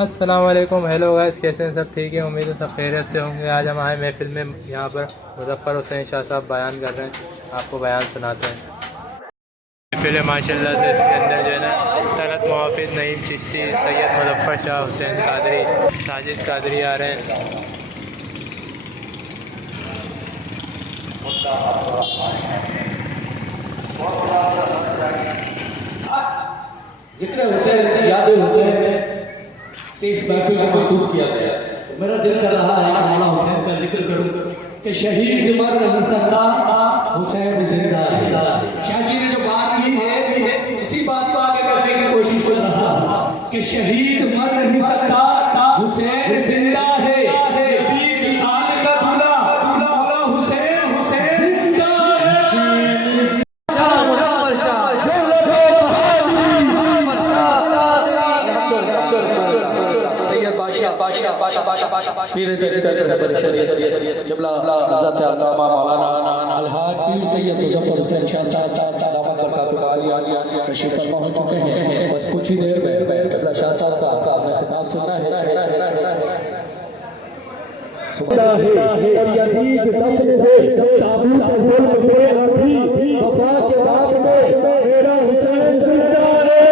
السلام علیکم، hello guys, کیسے ہیں سب؟ ٹھیک ہے، امید ہے سب خیریت سے ہوں گے۔ آج ہم آئے محفل میں، یہاں پر مظفر حسین شاہ صاحب بیان کر رہے ہیں، آپ کو بیان سناتے ہیں۔ محفل ماشاء اللہ سے اس کے اندر جو ہے نا طلعت محافظ، نعیم چشتی، سید مظفر شاہ، حسین قادری، ساجد قادری آ رہے ہیں۔ ذکر حسین، یاد حسین سے اس محفل کو منسوب کیا گیا۔ میرا دل کر رہا ہے کہ مولا حسین کا ذکر کروں کہ شہید مر نہیں سکتا، حسین زندہ ہے۔ شاہ جی نے جو بات کی ہے اسی بات کو آگے کرنے کی کوشش کر رہا کہ شہید مر نہیں سکتا، حسین زندہ ہے۔ نبی کی آن کا دلہا مولا حسین، حسین زندہ ہے۔ پیر جبلہ حضرت علامہ مولانا الحاج پیر سید مظفر حسین شاہ صاحب دامت برکاتہ عالیہ تشریف فرما ہو چکے ہیں۔ بس کچھ ہی دیر میں جبلہ شاہ صاحب نے خطاب سننا ہے۔ سبحان اللہ ہے اور یزید دفن ہے تابوت ظلم سے رکھی وفا کے بعد میں میرا حسین زندہ ہے۔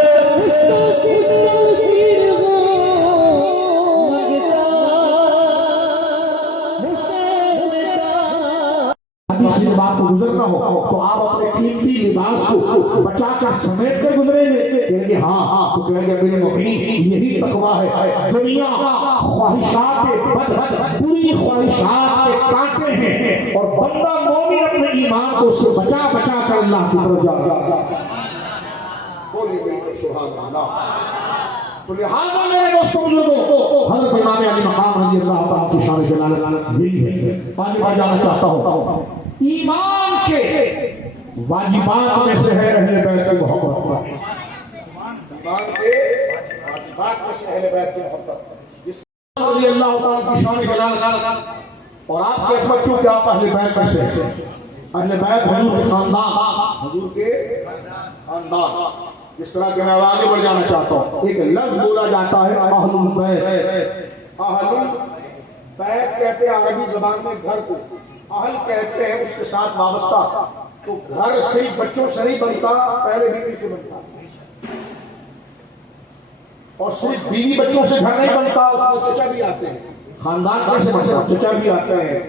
کسی بات کو گزرنا ہو تو آپ اپنے قیمتی لباس کو بچا کر سمیٹ کر گزریں گے، کہیں گے ہاں تو کہیں گے میرے مومنین یہی تقویٰ ہے۔ دنیا خواہشات کے بری خواہشات کے کانٹے ہیں اور بندہ مومن اپنے ایمان کو اس سے بچا بچا کر اللہ کی طرف جاتا ہے۔ بولیے بلکہ سبحان اللہ۔ تو لہٰذا میرے دوستوں بزرگوں، حضرت امام علی مقام رضی اللہ تعالیٰ کی شان جلالت یہی ہے۔ آگے بڑھ جانا چاہتا ہوں، ایمان کے واجبات میں سے ہے اہل بیت کی محبت۔ ایمان کے واجبات میں سے اہل بیت کی محبت، جس رضی اللہ تعالیٰ کی شان جلالت۔ اور آپ کیسے بچوں کہ آپ اہل بیت میں سے، اہل بیت حضور کے خاندان، حضور کے خاندان۔ جس طرح کہ میں آگے بڑھ جانا چاہتا ہوں، ایک لفظ بولا جاتا ہے اہل البیت۔ اہل البیت کہتے ہیں عربی زبان میں گھر کو، اہل کہتے ہیں اس کے ساتھ وابستہ۔ تو گھر صرف بچوں سے نہیں بنتا، پہلے بیوی سے بنتا، اور صرف بیوی بچوں سے گھر نہیں بنتا، اس میں چچا بھی آتے ہیں۔ خاندان کیسے بنتا؟ چچا بھی آتے ہیں،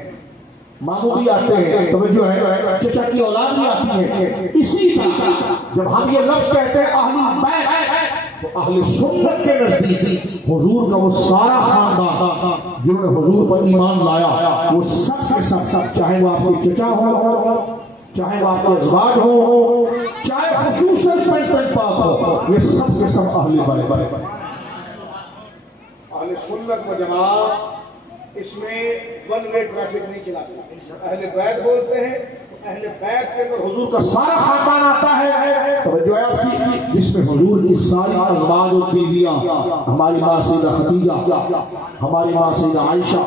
ماموں بھی آتے ہیں، توجہ ہے، چچا کی اولاد بھی آتی ہے۔ اسی طرح جب ہم یہ لفظ کہتے ہیں اہل بیت، تو اہل سنت کے نزدیک حضور کا وہ سارا خاندان جنہوں نے حضور پر ایمان لایا، وہ سب کے سب، چاہے وہ آپ کے چچا ہو، چاہے وہ آپ کے ازواج ہو، چاہے خصوصاً پنج پاک ہو، یہ سب کے سب اہل بیت۔ اہل سنت و جماعت اس میں ون وے ٹریفک نہیں چلاتے۔ اہل بیت بولتے ہیں، اہل بیت کے اندر حضور کا سارا خاندان آتا ہے، توجہ ہے آپ کی، جس میں حضور کی ساری ازواج اور بیویاں، ہماری ماں سیدہ خدیجہ، ہماری ماں سیدہ عائشہ،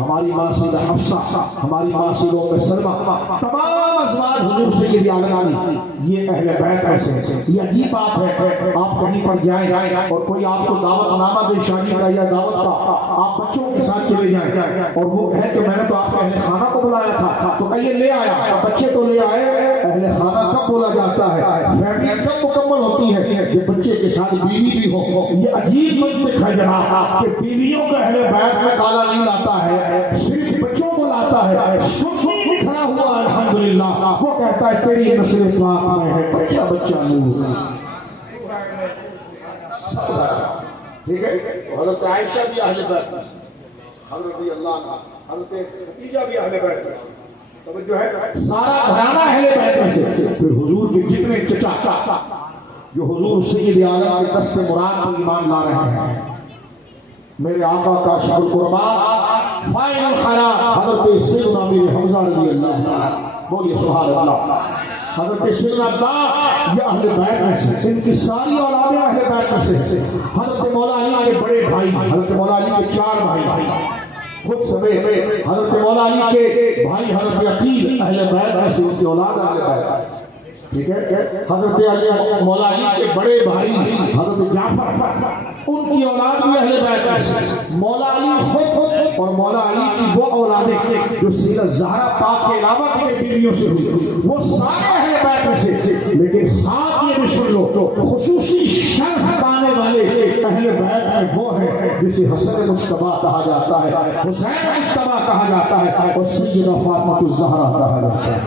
ہماری ماں سیدہ حفصہ، ہماری ماں سیدہ ام سلمہ، تمام ازواج حضور سید عالمین یہ اہل بیت میں سے۔ یہ عجیب بات ہے، آپ کہیں پر جائیں اور کوئی آپ کو دعوت نامہ دے شادی کا یا دعوت کا، آپ بچوں کے ساتھ چلے جائیں اور وہ کہے کہ میں نے تو آپ کے اہل خانہ کو بلایا تھا، تو کہیے لے آیا، بچے تو لے آئے۔ اہل خانہ کب بولا جاتا ہے؟ فیملی کب مکمل ہوتی ہے؟ یہ بچے کے ساتھ بیوی بھی ہو۔ یہ عجیب منطق ہے جناب کہ بیویوں کا اہل بیت میں تالا نہیں لاتا ہے، صرف بچوں کو لاتا ہے۔ سن کھڑا ہوا الحمدللہ، وہ کہتا ہے تیری نسل اسلام میں ہے، بچہ بچہ نور۔ ٹھیک ہے، حضرت عائشہ بھی اہل بیت میں، حضرت اللہ عنہ، حضرت خدیجہ بھی اہل بیت میں، توجہ ہے، سارا گھرانہ اہل بیت میں سے۔ پھر حضور کے جتنے چچا جو حضور سید عالم کے دست مراد پر ایمان لا رہے ہیں، میرے آقا کا شکر قربان فائل الخیرات حضرت سیدنا امیر حمزہ رضی اللہ عنہ، بولیے سبحان اللہ۔ حضرت سیدنا عباس یہ اہل بیت میں سے، ان کی ساری اولادیں اہل بیت میں سے۔ حضرت مولا علی کے بڑے بھائی، حضرت مولا علی کے 4 بھائی خود سمیت، حضرت مولا علی کے بھائی حضرت عقیل اہل بیت میں سے، ان کی اولاد اہل بیت۔ ٹھیک ہے، حضرت علی مولا علی کے بڑے بھائی حضرت جعفر ان کی اولاد بھی اہل بیت ہے، مولا علی خود اور مولا علی کی وہ اولادیں جو سیدہ زہرا پاک کے علاوہ کی بیویوں سے ہوئی وہ سارے اہل بیت میں سے، لیکن ساتھ یہ بھی سن لو خصوصی شرح پانے والے اہل بیت میں وہ ہیں جسے حسن مجتبیٰ کہا جاتا ہے، حسین مجتبیٰ کہا جاتا ہے اور سیدہ فاطمہ الزہرا کہا جاتا ہے۔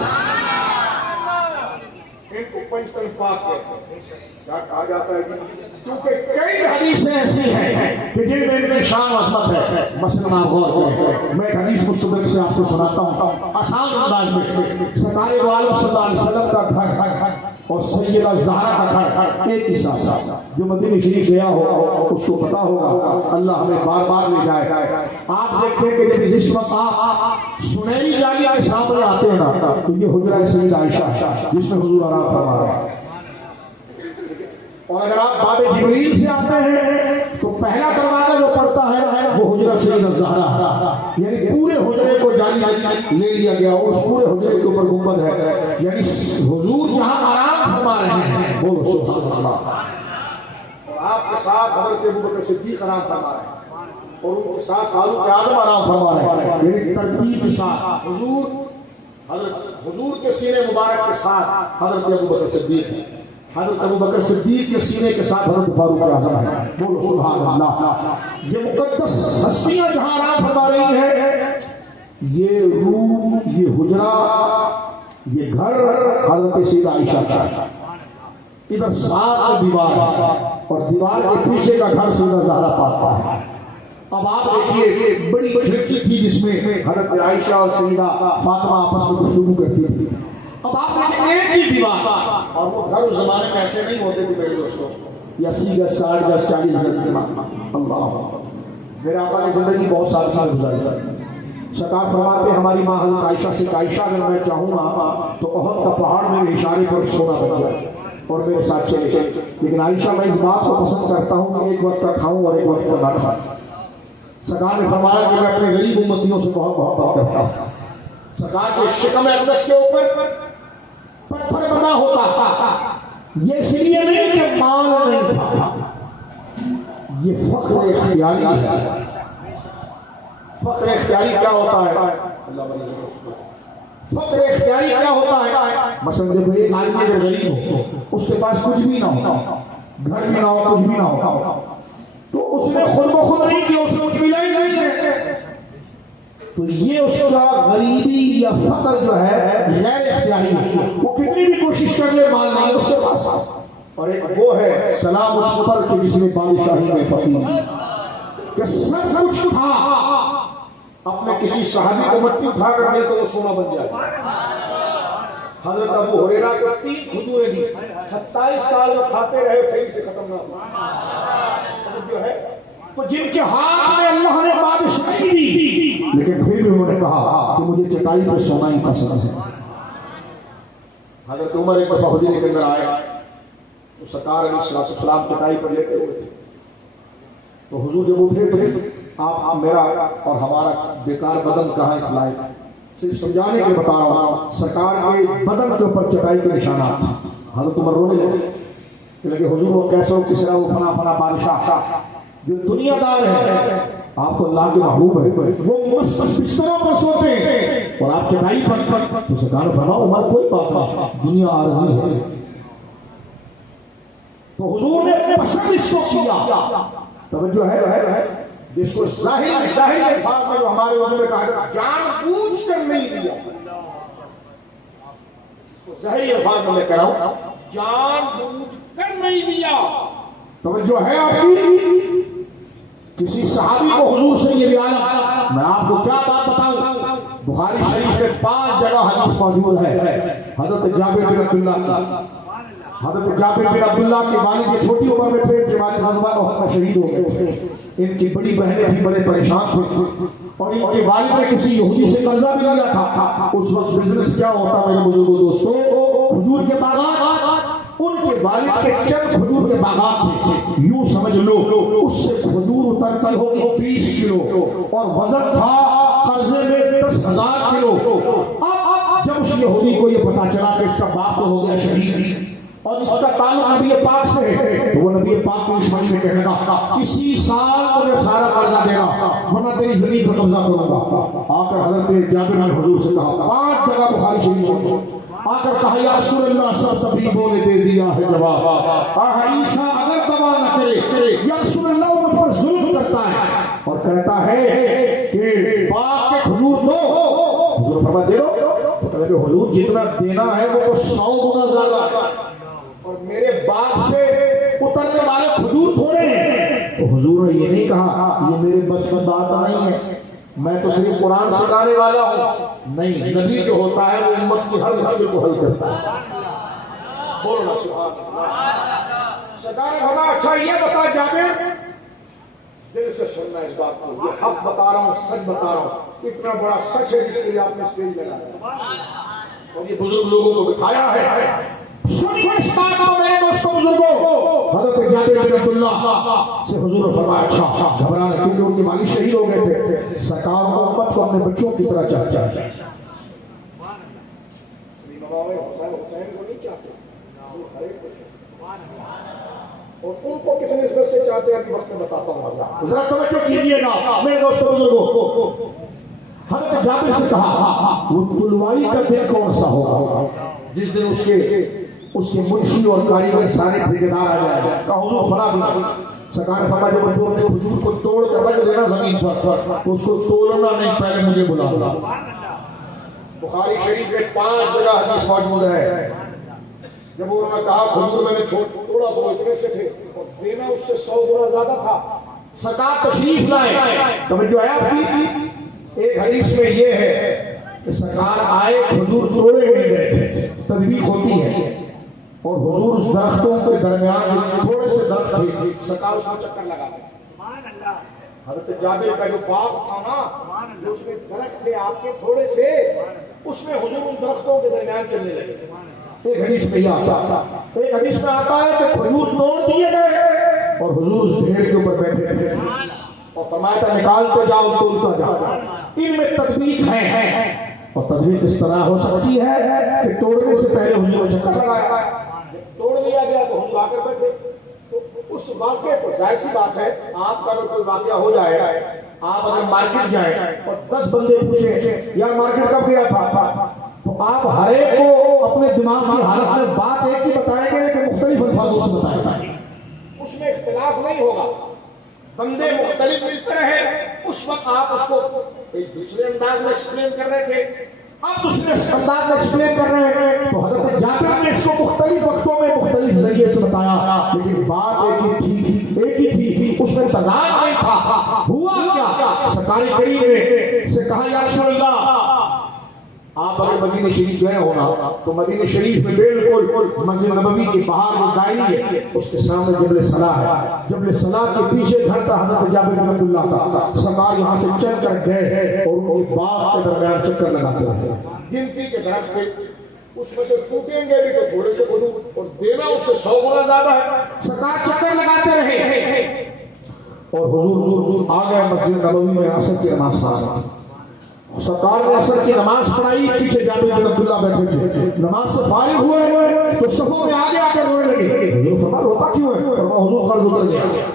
ان کو پنجتن پاک کیا کہا جاتا ہے؟ کیونکہ کئی حدیثیں ایسی ہیں کہ جن میں ان کی شان عظمت ہے۔ مثلا آپ غور کریں، میں ایک حدیث مستدرک سے آپ کو سناتا ہوں آسان انداز میں۔ سرکار دو عالم صلی اللہ علیہ وسلم کا گھر اور سیدہ زہرا کا گھر ایک ہی ساتھ، جو مدینہ شریف گیا ہو اس کو پتا ہوگا، اللہ ہمیں بار بار لے جائے۔ آپ دیکھیں کہ جب اس وقت آپ سنہری جالی کے سامنے آتے ہیں نا تو یہ حجرہ سیدہ عائشہ جس میں حضور آرام فرما رہے ہیں، اور اگر آپ باب جبریل سے آتے ہیں تو پہلا دروازہ جو پڑتا ہے وہ حجرہ سیدہ زہرا، یعنی پورے حجرے کو جالی لے لیا گیا، اس پورے حجرے کے اوپر گنبد ہے، یعنی حضور جہاں آرام فرما رہے ہیں بولو سبحان اللہ، اور آپ کے ساتھ حضرت ابوبکر صدیق آرام فرما رہے ہیں، اور ان کے ساتھ فاروق اعظم آرام فرما رہے ہیں، یعنی ترتیب کے ساتھ حضور کے سینے مبارک کے ساتھ حضرت ابوبکر صدیق ہیں، حضرت ابوبکر صدیق کے سینے کے ساتھ حضرت فاروق اعظم ہے، بولو سبحان اللہ۔ یہ مقدس ہستیاں جہاں آرام فرما رہی ہیں، یہ روم، یہ حجرہ، یہ گھر حضرت سیدہ عائشہ کا ہے، ادھر سات دیوار اور دیوار کے پیچھے کا گھر سیدہ زہرا پاک کا ہے۔ اب آپ دیکھیے بڑی کھڑکی تھی جس میں حضرت عائشہ اور سیدہ فاطمہ آپس میں گفتگو کرتی تھی، اب آپ نے ایک ہی دیوار، اور وہ گھر اس زمانے میں ایسے نہیں ہوتے تھے میرے دوستوں، یا 80 گز 60 گز 40 گز، اللہ میرے آقا کی زندگی بہت سال سال گزاری، سرکار فرماتے ہیں ہماری ماں حضرت عائشہ سے، عائشہ اگر میں چاہوں گا تو احد کا پہاڑ میرے اشارے پر سونا بن جائے اور میرے ساتھ چلے، لیکن عائشہ میں اس بات کو پسند کرتا ہوں کہ ایک وقت کا کھاؤں اور ایک وقت کا نہ کھاؤں۔ سرکار نے فرمایا کہ میں اپنے غریب امتیوں سے بہت محبت کرتا ہوں۔ سرکار کے شکم اقدس کے اوپر پتھر بنا ہوتا تھا، یہ اس لیے نہیں کہ مال نہیں تھا، یہ فخر اختیاری ہے۔ فخر اختیاری کیا ہوتا ہے؟ فخر اختیاری کیا ہوتا ہے؟ مثلا جب ایک آدمی اگر غریب ہو، اس کے پاس کچھ بھی نہ ہو، گھر بھی نہ ہو، کچھ بھی نہ ہو، تو اس نے خود بخود نہیں کیا، اس نے کچھ ملا ہی نہیں ہے، تو یہ اس کا غریبی یا فقر جو ہے غیر اختیاری ہے، وہ کتنی بھی کوشش کر لے مال نہیں اس کے پاس۔ اور ایک وہ ہے سلام اس پر کہ جس میں بادشاہی میں فقیر کہ سب کچھ تھا، اپنے کسی صحابی کو مٹی اٹھا کر دے تو وہ سونا بن جائے۔ حضرت ابو ہریرہ کو 3 کھجوریں دی، 27 سال وہ کھاتے رہے، پھر سے ختم نہ ہوا جو ہے، تو جن کے ہاتھ میں اللہ نے بادشاہی دی لیکن پھر بھی انہوں نے کہا کہ مجھے چٹائی پر سونا ہی پسند ہے۔ حضرت عمر ایک دفعہ حجرے کے اندر آئے تو سرکار علیہ السلام چٹائی پر لیٹے ہوئے تھے، تو حضور جب اٹھے تو آپ میرا اور ہمارا بیکار بدن کہاں اس لائق، صرف سمجھانے کے بتا رہا ہوں، سرکار کے بدن کے اوپر چٹائی کے نشانات تھا۔ حضرت عمر رونے لگے کہ حضور وہ کیسے ہو، کس طرح وہ فنا فنا بادشاہ جو دنیا دار ہے، آپ کو اللہ کے محبوب ہے، وہ بستروں پر سوتے ہیں اور آپ چٹائی پر، تو سرکار نے فرمایا عمر کوئی بات نہیں، دنیا عارضی ہے، تو حضور نے پسند اس کو کیا۔ توجہ ہے جس کو ظاہر الفاظ میں جو ہمارے وجود میں کہا جان بوجھ کر نہیں دیا، ظاہری الفاظ میں کہہ رہا ہوں جان بوجھ کر نہیں دیا۔ توجہ ہے آپ کی؟ کسی صحابی کو حضور سے یہ بیان، میں آپ کو کیا بات بتاؤں، بخاری شریف میں 5 جگہ حدیث موجود ہے۔ حضرت جابر بن عبداللہ، حضرت جابر بن عبداللہ کے والد کے چھوٹی عمر میں تھے کہ والد غزوہ احد میں شہید ہو گئے، ان کی بڑی بہنیں تھیں، بڑے پریشان تھے، اور ان کے والد نے کسی یہودی سے قرضہ بھی لیا تھا۔ اس وقت بزنس کیا ہوتا میرے بزرگوں دوستوں، کھجور کے باغات، ان کے والد کے چند کھجور کے باغات تھے، یوں سمجھ لو اس سے کھجور اترتی ہوگی 20 کلو، اور وزن تھا قرضے میں 10,000 کلو۔ اب جب اس یہودی کو یہ پتا چلا کہ اس کا باپ تو ہو گیا شہید، اور اس کا تعلق نبی پاک سے ہے، تو وہ نبی پاک کو اس مجھ میں کہنے گا کسی سال مجھے سارا قرضہ دینا ورنہ تیری زمین پر قبضہ کروں گا۔ آ کر حضرت جابر نے حضور سے کہا، 5 جگہ بخاری شریف میں آ کر کہا یا رسول اللہ سب طبیبوں نے دے دیا ہے جواب، عیسیٰ اگر دوا نہ کرے یا رسول اللہ وہ مجھ پر ظلم کرتا ہے اور کہتا ہے کہ باغ کے کھجور دو، حضور فرما دے دو، تو کہتے حضور جتنا دینا ہے وہ 100 گنا زیادہ ہے اور میرے باغ سے اترنے والے کھجور تھوڑے ہیں۔ تو حضور نے یہ نہیں کہا یہ میرے بس کی بات نہیں ہے، میں تو صرف قرآن سکھانے والا ہوں، نہیں، نبی جو ہوتا ہے وہ امت کی ہر مشکل کو حل کرتا ہے۔ بولنا سبحان اللہ۔ سرکار نے فرمایا اچھا یہ بتا جابر، دل سے سننا اس بات کو، یہ حق بتا رہا ہوں، سچ بتا رہا ہوں، اتنا بڑا سچ ہے جس کے لیے آپ نے اسٹیج لگایا اور یہ بزرگ لوگوں کو بٹھایا ہے۔ سنیے اس بات کو میرے دوستوں بزرگوں، حضرت جابر بن عبداللہ سے حضور نے فرمایا اچھا گھبرا رہے کیونکہ ان کے والد شہید ہو گئے تھے، سرکار امت کو اپنے بچوں کی طرح چاہتا ہے۔ حسین کو نہیں چاہتے اور ان کو کس نسبت سے چاہتے ہیں ابھی وقت میں بتاتا ہوں، ذرا توجہ کیجیے گا میرے دوستوں بزرگوں۔ حضرت جابر سے کہا وہ طلوائی کا دن کون سا ہوگا جس دن اس کے منشی اور کاریگر سارے ٹھیکیدار آ جائے گا، حضور فلاں دن۔ سرکار نے فرمایا جب حضور نے کھجور کو توڑ کر رکھ دینا زمین پر تو اس کو توڑنا نہیں، پہلے مجھے بلانا۔ بخاری شریف میں 5 جگہ حدیث موجود ہے، جب انہوں نے کہا کھجور میں نے توڑا تو اتنے سے تھے اور دینا اس سے 100 گنا زیادہ تھا۔ سرکار تشریف لائے، توجہ ہے آپ کی، ایک حدیث میں یہ ہے کہ سرکار آئے کھجور توڑے نہیں گئے تھے، تدبیق ہوتی ہے اور حضور اس درختوں کے درمیان تھوڑے سے درخت تھے، سرکار اس کو چکر لگا گئے۔ حضرت جابر کا جو باغ تھا نا جو اس میں درخت تھے آپ کے تھوڑے سے، اس میں حضور ان درختوں کے درمیان چلنے لگے۔ ایک حدیث میں یہ آتا ہے، ایک حدیث میں آتا ہے کہ کھجور توڑ دیے گئے اور حضور اس ڈھیر کے اوپر بیٹھے تھے اور فرمایا تھا نکالتے جاؤ تولتا جاؤ۔ ان میں تطبیق ہے اور تطبیق اس طرح ہو سکتی ہے کہ توڑنے سے پہلے حضور نے چکر لگایا، توڑ لیا گیا تو حضور آ کر بیٹھے۔ تو اس واقعے کو ظاہر سی بات ہے آپ کا اگر کوئی واقعہ ہو جائے، آپ اگر مارکیٹ جائیں اور 10 بندے پوچھیں یار مارکیٹ کب گیا تھا، تو آپ ہر ایک کو اپنے دماغ کی حالت میں بات ایک ہی بتائیں گے لیکن مختلف الفاظوں سے بتائیں گے، اس میں اختلاف نہیں ہوگا۔ بندے مختلف ملتے رہے، اس وقت آپ اس کو ایک دوسرے انداز میں ایکسپلین کر رہے تھے، آپ دوسرے انداز میں ایکسپلین کر رہے ہیں، تو حضرت جابر نے اس کو مختلف وقتوں میں مختلف ذریعے سے بتایا لیکن بات ایک ہی تھی، اس میں تضاد نہیں تھا۔ ہوا کیا، سرکار کریم نے سے کہا یا رسول اللہ آپ اگر مدینہ شریف گئے ہونا تو مدینہ شریف میں بالکل مسجد نبوی کے باہر جو دائری ہے اس کے سامنے جبل صلاح ہے، جبل صلاح کے پیچھے گھر تھا حضرت جابر بن عبداللہ کا۔ سرکار یہاں سے چل کر گئے اور ان کے باغ کے درمیان چکر لگاتے رہے، گنتی کے درخت تھے، اس میں سے ٹوٹیں گے بھی تو تھوڑے سے کھجور اور دینا اس سے 100 گنا زیادہ ہے۔ سرکار چکر لگاتے رہے اور حضور آ گئے مسجد نبوی میں عصر کی نماز پڑھا۔ سرکار نے عصر کی نماز پڑھائی، پیچھے جابر بن عبداللہ بیٹھے تھے، نماز سے فارغ ہوئے تو صفوں میں آگے آ کر رونے لگے۔ حضور فرمایا روتا کیوں ہے؟ فرمایا حضور قرض اتر گیا،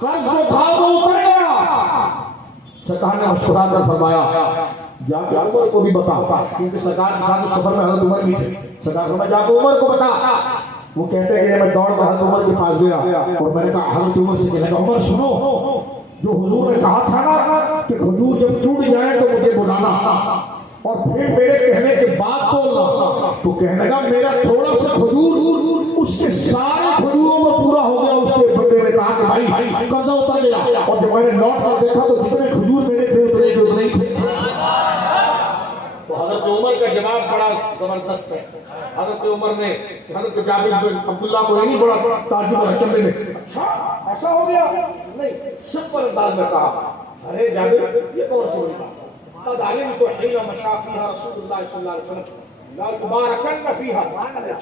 قرض جو تھا وہ اتر گیا۔ سرکار نے مسکرا کر فرمایا جا کے عمر کو بھی بتا، کیونکہ سرکار کے ساتھ سفر میں حضرت عمر بھی تھے۔ سرکار فرمایا جا کے عمر کو بتا۔ وہ کہتے ہیں کہ میں دوڑ کر حضرت عمر کے پاس گیا اور میں نے کہا حضرت عمر سے کہا عمر سنو، جو حضور نے کہا تھا نا کہ کھجور جب ٹوٹ جائے تو مجھے بلانا اور پھر میرے کہنے کے بعد بولنا، تو کہنے لگا میرا تھوڑا سا کھجور اس کے سارے کھجوروں میں پورا ہو گیا۔ اس کے بندے نے کہا کہ بھائی قرضہ اتر گیا، اور جب میں نے لوٹ کر دیکھا تو جتنے کھجور میرے تھے اتنے کے اتنے ہی تھے۔ تو حضرت عمر کا جواب بڑا زبردست ہے۔ حضرت عمر نے حضرت جابر بن عبداللہ کو نہیں بڑا تعجب اور چلنے میں اچھا ایسا ہو گیا نہیں، سمپل انداز میں کہا ارے جابر یہ کون سی بات ہے، قد علمت حين مشى فيها رسول الله صلی اللہ علیہ وسلم لا تباركن فيها۔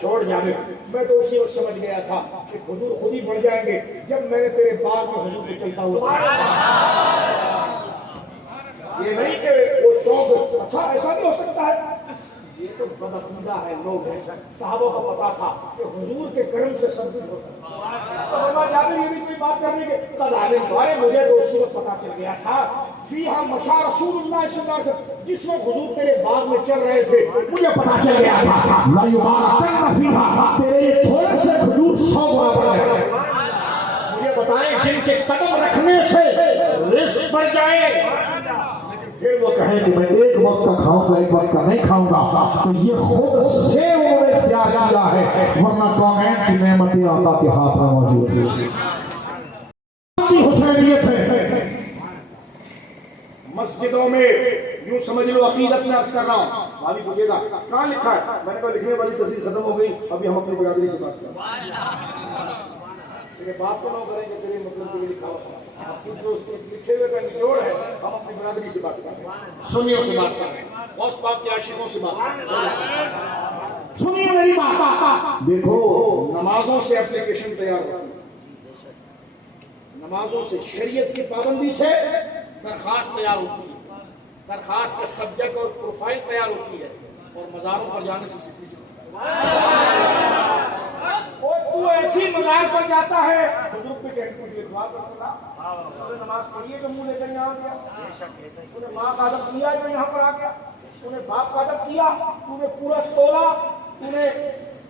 چھوڑ جابر، میں تو اسی وقت سمجھ گیا تھا کہ حضور خود ہی بڑھ جائیں گے جب میں نے تیرے باغ میں حضور کو چلتا ہوا۔ یہ نہیں کہ وہ چوک اچھا ایسا بھی ہو سکتا ہے، یہ تو بدعقیدہ ہے لوگ ہیں. صحابہ کو پتا تھا کہ حضور کے کرم سے سب کچھ ہوتا ہے. تو فرمایا جابر یہ بھی کوئی بات کرنے کے قد علمت، ارے مجھے تو اس وقت پتا چل گیا تھا فیہا مشى رسول اللہ صلی اللہ علیہ وسلم، جس میں حضور تیرے باغ میں چل رہے تھے مجھے پتا چل گیا تھا لا یبارکن فیہا، تیرے یہ تھوڑے سے کھجور 100 گنا بڑھ جائے. مجھے بتائیں جن کے قدم رکھنے سے رزق بڑھ جائے، پھر وہ کہیں کہ میں ایک وقت کا کھاؤں گا ایک وقت کا نہیں کھاؤں گا، تو یہ خود سے انہوں نے اختیار کیا ہے، ورنہ کونین کی نعمتیں آقا کے ہاتھ میں موجود ہیں. حسینیت ہے مسجدوں میں، یوں سمجھ لو عقیدت میں عرض کر رہا ہوں. بھائی پوچھے گا کہاں لکھا ہے، میں نے کہا لکھنے والی تصویر ختم ہو گئی، ابھی ہم اپنی برادری سے بات کریں. تیرے باپ کو نہ کریں کہ تیرے مطلب کے لیے لکھا ہوا جو لکھے ہوئے کا نچوڑ ہے، ہم اپنی برادری سے بات کر رہے ہیں، سنیوں سے بات کر رہے ہیں، غوث پاک کے عاشقوں سے بات کر رہے ہیں. سنیے میری بات. دیکھو نمازوں سے اپلیکیشن تیار ہوتی ہے، نمازوں سے، شریعت کی پابندی سے درخواست تیار ہوتی ہے، درخواست کا سبجیکٹ اور پروفائل تیار ہوتی ہے، اور مزاروں پر جانے سے سیکھی جاتی ہے. اور تو ایسی مزار پر جاتا ہے بزرگ پہ کہیں کچھ لکھوا کر کرا، انہیں نماز پڑھیے جو منہ لے کر یہاں گیا، انہیں ماں کا ادب کیا جو یہاں پر آ گیا، انہیں باپ کا ادب کیا، تو نے پورا تولا،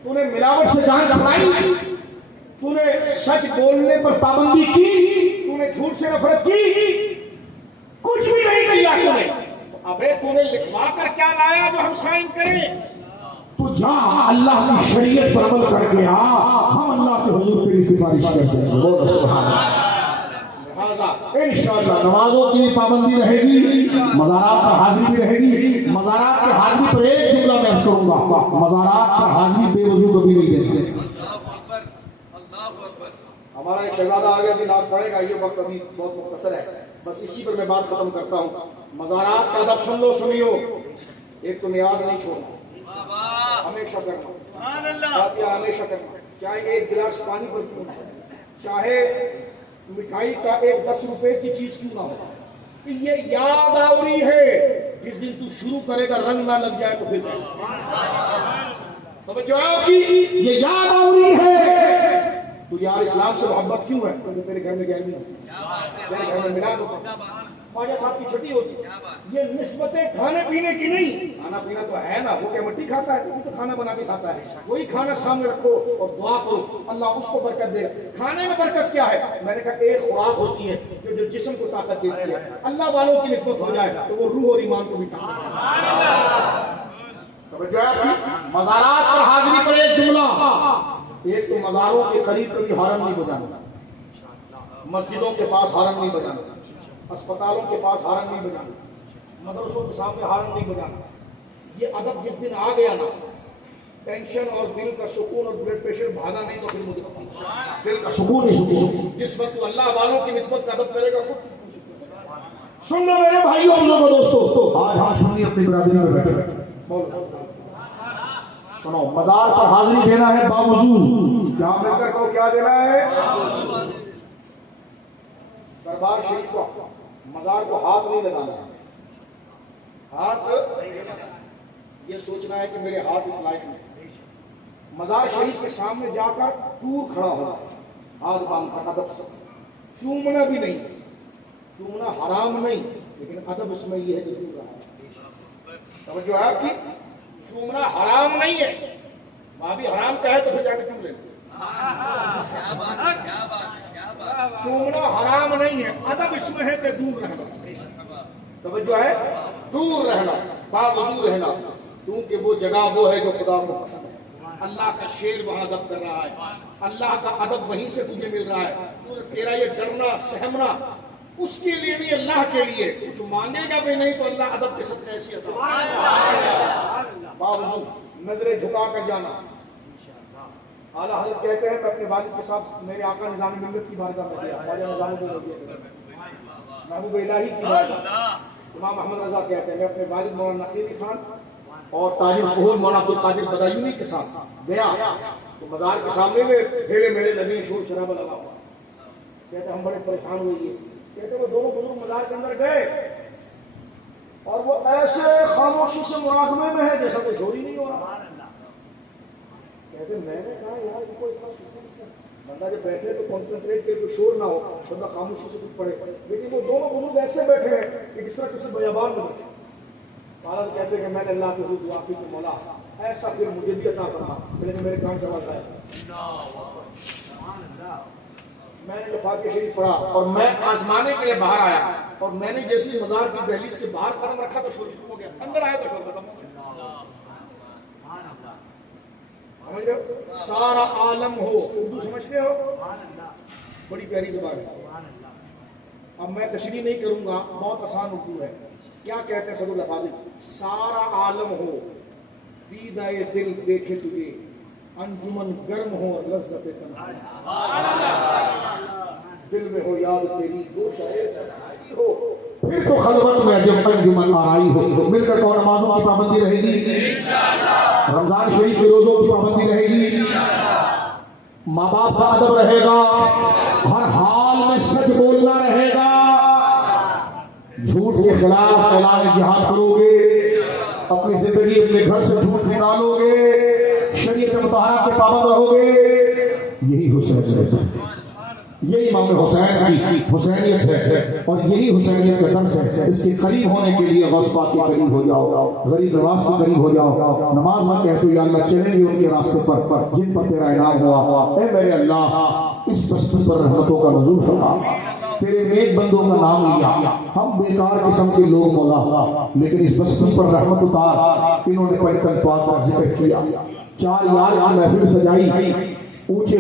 تو نے ملاوٹ سے جان چھڑائی، تو نے سچ بولنے پر پابندی کی، تو نے جھوٹ سے نفرت کی، کچھ بھی نہیں کیا تو نے. ابے تو نے لکھوا کر کیا لایا جو ہم سائن کریں؟ تو جا اللہ کی شریعت پر عمل کر کے آ، ہم اللہ کے حضور تیری سفارش کرتے ہیں. بہت سبحان اللہ. انشاءاللہ نمازوں کی پابندی رہے گی، مزارات پر حاضری بھی رہے گی. مزارات کی حاضری پر ایک جملہ میں کروں گا، مزارات پر حاضری بے وضو کبھی نہیں دیتے. ہمارا ایک شہزادہ آ گیا کہ نعت پڑھے گا، یہ وقت ابھی بہت مختصر ہے، بس اسی پر میں بات ختم کرتا ہوں. مزارات کا ادب سن لو سنیو. ایک تو نیاز نہیں چھوڑنا، ہمیشہ کرنا، فاتحہ ہمیشہ کرنا، چاہے ایک گلاس پانی پر کیوں نہ ہو، چاہے مٹھائی کا ایک 10 روپے کی چیز کیوں نہ ہو. یہ یاد آوری ہے، جس دن تو شروع کرے گا رنگ نہ لگ جائے تو پھر توجہ آپ کی، یہ یاد آوری ہے. تو یار اسلام سے محبت کیوں ہے؟ کیونکہ تیرے گھر میں گیل نہیں، تیرے گھر میں ملا دو. خواجہ صاحب کی چھٹی ہوتی، یہ نسبتیں کھانے پینے کی نہیں. کھانا پینا تو ہے نا، وہ کیا مٹی کھاتا ہے؟ وہ تو کھانا بنا کے کھاتا ہے. وہی کھانا سامنے رکھو اور دعا کرو اللہ اس کو برکت دے. کھانے میں برکت کیا ہے؟ میں نے کہا ایک خوراک ہوتی ہے جو جسم کو طاقت دیتی ہے. اللہ والوں کی نسبت ہو جائے تو وہ روح اور ایمان کو بھی طاقت دیتی ہے. مزارات پر حاضری پر ایک جملہ. ایک تو مزاروں کے قریب کبھی ہارن نہیں بجانا، مسجدوں کے پاس ہارن نہیں بجانا، اسپتالوں کے پاس ہارن نہیں بجانا، مدرسوں کے سامنے ہارن نہیں بجانا. یہ ادب جس دن آ گیا نا، ٹینشن اور دل کا سکون اور بلڈ پریشر بھاگا نہیں تو پھر مجھے دل کا سکون ہی سکون. جس وقت اللہ والوں کی نسبت ادب کرے گا خود. سن لو میرے بھائیوں اور دوستو، آج ہاں سنیے اپنی برادری میں بیٹھے سنو. مزار پر حاضری دینا ہے باوضو. کیا مل کر کو کیا دینا ہے؟ دربار شریف کو، مزار کو ہاتھ نہیں لگانا ہے. ہاتھ یہ سوچنا ہے کہ میرے ہاتھ اس لائق میں. مزار شریف کے سامنے جا کر دور کھڑا ہونا، ہاتھ باندھ کر ادب سے. چومنا بھی نہیں، چومنا حرام نہیں، لیکن ادب اس میں یہ ہے کہ دور رہا. توجہ ہے آپ کی، چومنا حرام نہیں ہے. وہاں بھی حرام کا ہے تو پھر جا کے چوم لیں. چومنا حرام نہیں ہے، ادب اس میں ہے کہ دور رہنا. توجہ ہے، دور رہنا، باوضو رہنا، کیونکہ وہ جگہ وہ ہے جو خدا کو پسند ہے. اللہ کا شیر وہاں ادب کر رہا ہے، اللہ کا ادب وہیں سے تجھے مل رہا ہے. تیرا یہ ڈرنا سہمنا اس کے لیے نہیں، اللہ کے لیے. کچھ مانگے گا بھی نہیں تو اللہ ادب کے سب کیسی عطا. باوضو نظریں جھکا کر جانا. اعلیٰ حضرت کہتے ہیں میں اپنے والد کے ساتھ میرے آقا نظام ملت کی بارگاہ میں گیا، خواجہ نظام الدین محبوب الہی کی بارگاہ. امام احمد رضا کہتے ہیں میں اپنے والد مولانا نقیبی خان اور تاج الفہول مولانا عبدالقادر بدایونی کے ساتھ گیا تو بازار کے سامنے میں ڈھیلے میلے لگے، شور شرابہ لگا ہوا. کہتے ہم بڑے پریشان ہوئے. یہ کہتے وہ دونوں بزرگ مزار کے اندر گئے اور وہ ایسے خاموشی سے مراقبے میں ہے جیسا کہ شور ہی نہیں ہو رہا. کہتے میں نے کہا یار ان کو اتنا سکون کیا, بندہ جب بیٹھے تو کنسنٹریٹ کر کے شور نہ ہو, بندہ خاموشی سے کچھ پڑھے, لیکن وہ دونوں بزرگ ایسے بیٹھے ہیں کہ کس طرح کسی بیابان میں بیٹھے. فارغ کہتے ہیں کہ میں نے اللہ کے حضور دعا کی کہ مولا ایسا پھر مجھے بھی عطا فرما, لیکن میرے کام سے آواز آئے. میں نے فاتحہ شریف پڑھا اور میں آزمانے کے لیے باہر آیا, اور میں نے جیسے مزار کی دہلیز کے باہر قدم رکھا تو شور شروع ہو گیا, اندر آیا تو شور ختم ہو گیا. سمجھ رہے ہو, سارا عالم ہو, اردو سمجھتے ہو, بڑی پیاری زبان ہے. اب میں تشریح نہیں کروں گا, بہت آسان اردو ہے. کیا کہتے ہیں صدر الفاظ, سارا عالم ہو دیدہ دل دیکھے تجھے, انجمن گرم ہو لذت تنہائی, دل میں ہو یاد تیری گوشہ تنہائی ہو, پھر تو خلوت میں جب انجمن آرائی ہو. مل کر کون نمازوں کی پابندی رہے گی, رمضان شریف کے روزوں کی پابندی رہے گی, ماں باپ کا ادب رہے گا, ہر حال میں سچ بولنا رہے گا, جھوٹ کے خلاف اعلان جہاد کرو گے, اپنی زندگی اپنے گھر سے جھوٹ نکالو گے, شریعت مطہرہ کے پابند رہو گے. یہی حسین ہے, یہی امام حسین کی حسینیت ہے, اور یہی حسینیت کا درس ہے. اس کے قریب ہونے کے لیے غوث پاک کے قریب ہو جاؤ, غریب نواز کے قریب ہو جاؤ, نماز میں کہتے ہو یا اللہ چلیں گے ان کے راستے پر جن پر تیرا انعام ہوا. اے میرے اللہ اس بستی پر رحمتوں کا نزول فرما, تیرے نیک بندوں کا نام لیا, ہم بیکار قسم کے لوگ مولا, لیکن اس بستی پر رحمت اتار. انہوں نے پنجتن پاک کا ذکر کیا, 4 یار کی محفل سجائی, اونچے